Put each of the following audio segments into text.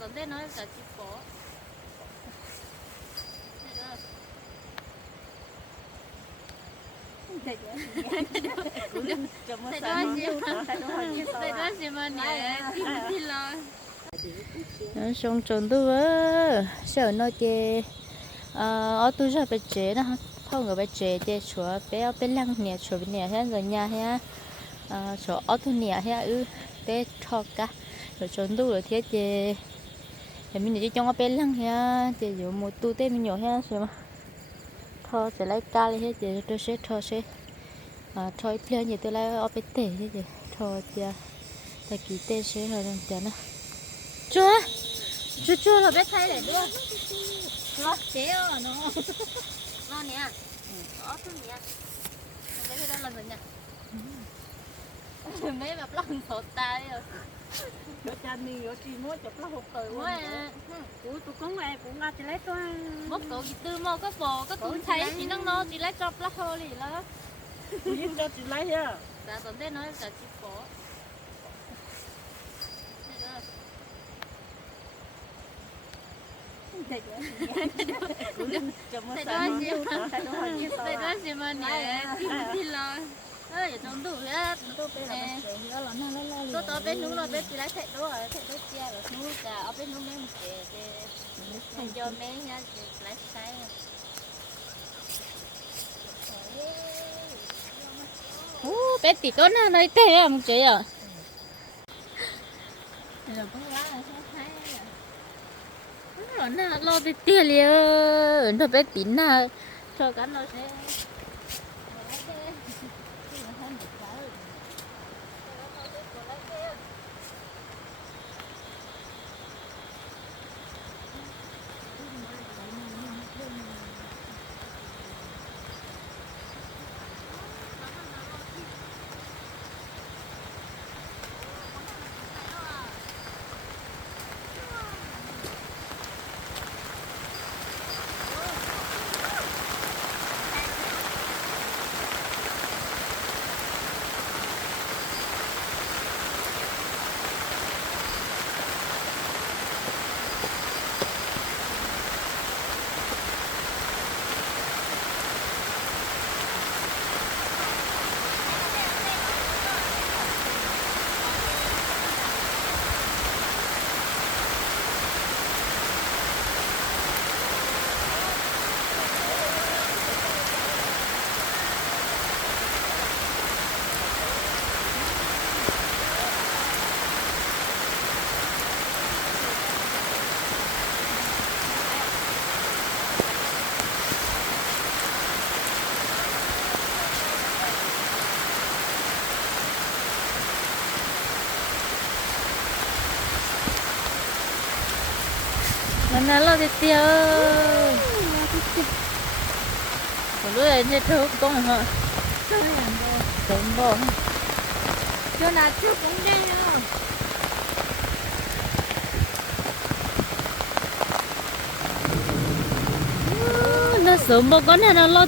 còn đây nói cả chip nó xong trốn tu vợ sợ nó chê ờ, ở tôi sợ bị chê đó không người bị chê chê chúa bé ở bên lăng nè chúa bên nè hết rồi nhà ha. Ờ, chúa ở tôi nè ha ư bé cho cả. Rồi trốn tu rồi thiết chê thì mình chỉ cho nó bé lăng ha chế dù một tu tế mình nhỏ ha rồi mà. Thôi sẽ lấy ca lấy hết chế tôi sẽ thôi sẽ à thôi bây giờ tôi lấy ở bên tề chứ chế thôi chế tại kỳ tê sẽ hơi rồi chế á chưa chưa chưa là bé thay lại đưa. Nó chế nó. Nó nè. Đó thương nè Mấy cái đó là gì nhỉ? Mấy bà lon sổ tay rồi. Yo cha ni yo chi mo chụp hụt từ Ủa quá. Ủa tôi cũng nghe cũng nghe chỉ lấy tôi. Mất tổ gì tư mô có bồ có tụi thấy chỉ năng nó chỉ lấy cho lá hô lì Tôi cho chị lấy ha. Dạ còn đây nói bỏ Chụp mo Thầy đó. Gì mà Kim thì lo ơi trong đủ hết. Tôi tôi bên núng rồi bên thì lái thẹn đó rồi thẹn đó chia rồi núng cả ở bên núng mấy một cái cho mấy nha lái sai Ú, bé tí tốt nó nói thế à một chế à Rồi có quá rồi, thấy rồi. Nó lo bé tía liền, nó bé tí nào? Cho cả nó sẽ nó lo đi tia còn lúc này như thấu con hả? Sớm bỏ cho là trước cũng đây đâu nó sớm bỏ con này nó lo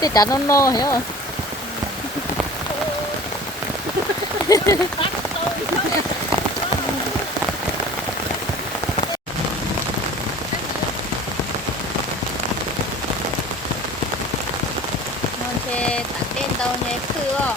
đi tia nó lo thì trả nó no hiểu không nó sẽ tắt bên đâu nhé khưa đâu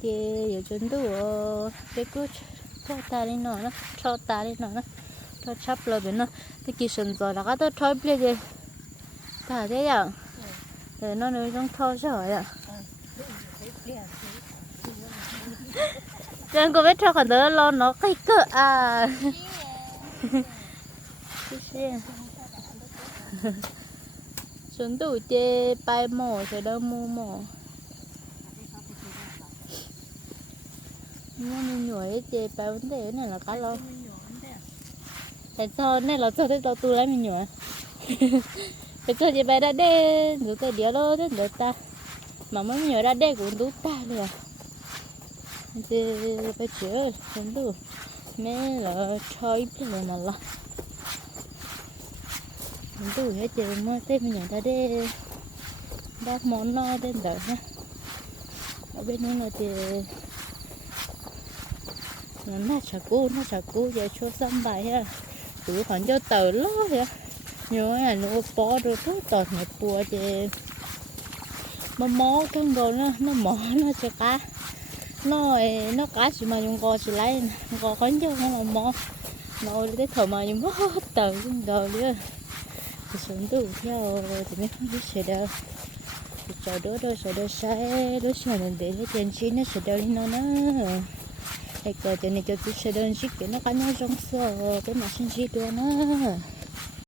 เดียวจนดูเด็กกูชอบตาลีหน่อยนะชอบตาลีหน่อยนะชอบชับเลยเป็นนะตะกี้ฉันจอแล้วก็ต้องชอบเลยเจ้ตาเดียวเดี๋น้องหนูต้องทอดเฉยอะจันก็ไม่ชอบกันเด้อรอเนาะใครเกิอะฉันดูเจไปหมอเสดินมูหมอ nhưng mình nhồi chê bay vấn đề này là cá lo tại sao này là cho tới tao tu lấy mình nhồi phải cho chê bay đã đê rồi cái đĩa lo đến đợt ta. Mà mới nhồi ra đê cũng đủ ta rồi thì phải chữa chuẩn đủ. Mẹ là chơi cái này mà lo. Mình tu hết chứ mà tên mình nhận ra đây bác món no đến đợi ha. Ở bên นู้น là thì nó chả cú nó chả cú giờ cho xăm bài ha tụi còn cho tờ lo ha, nhớ là nó bỏ rồi tốt tọt nhập bùa thì mà mó cái đồ nó nó mỏ nó chả cá nó nó cá chỉ mà dùng gò chỉ lấy gò khánh cho nó là mỏ nó cái thở mà dùng hết tờ cái đồ nữa thì xuống tủ theo thì mới không biết sẽ đâu thì chờ đỡ đâu sẽ đâu sai đỡ sẽ mình để cái tiền chi nó sẽ đâu đi nó nữa thì cái tiền này cho tôi sẽ đơn chỉ cái nó cá nhau trong sờ cái mà sinh chi đua nữa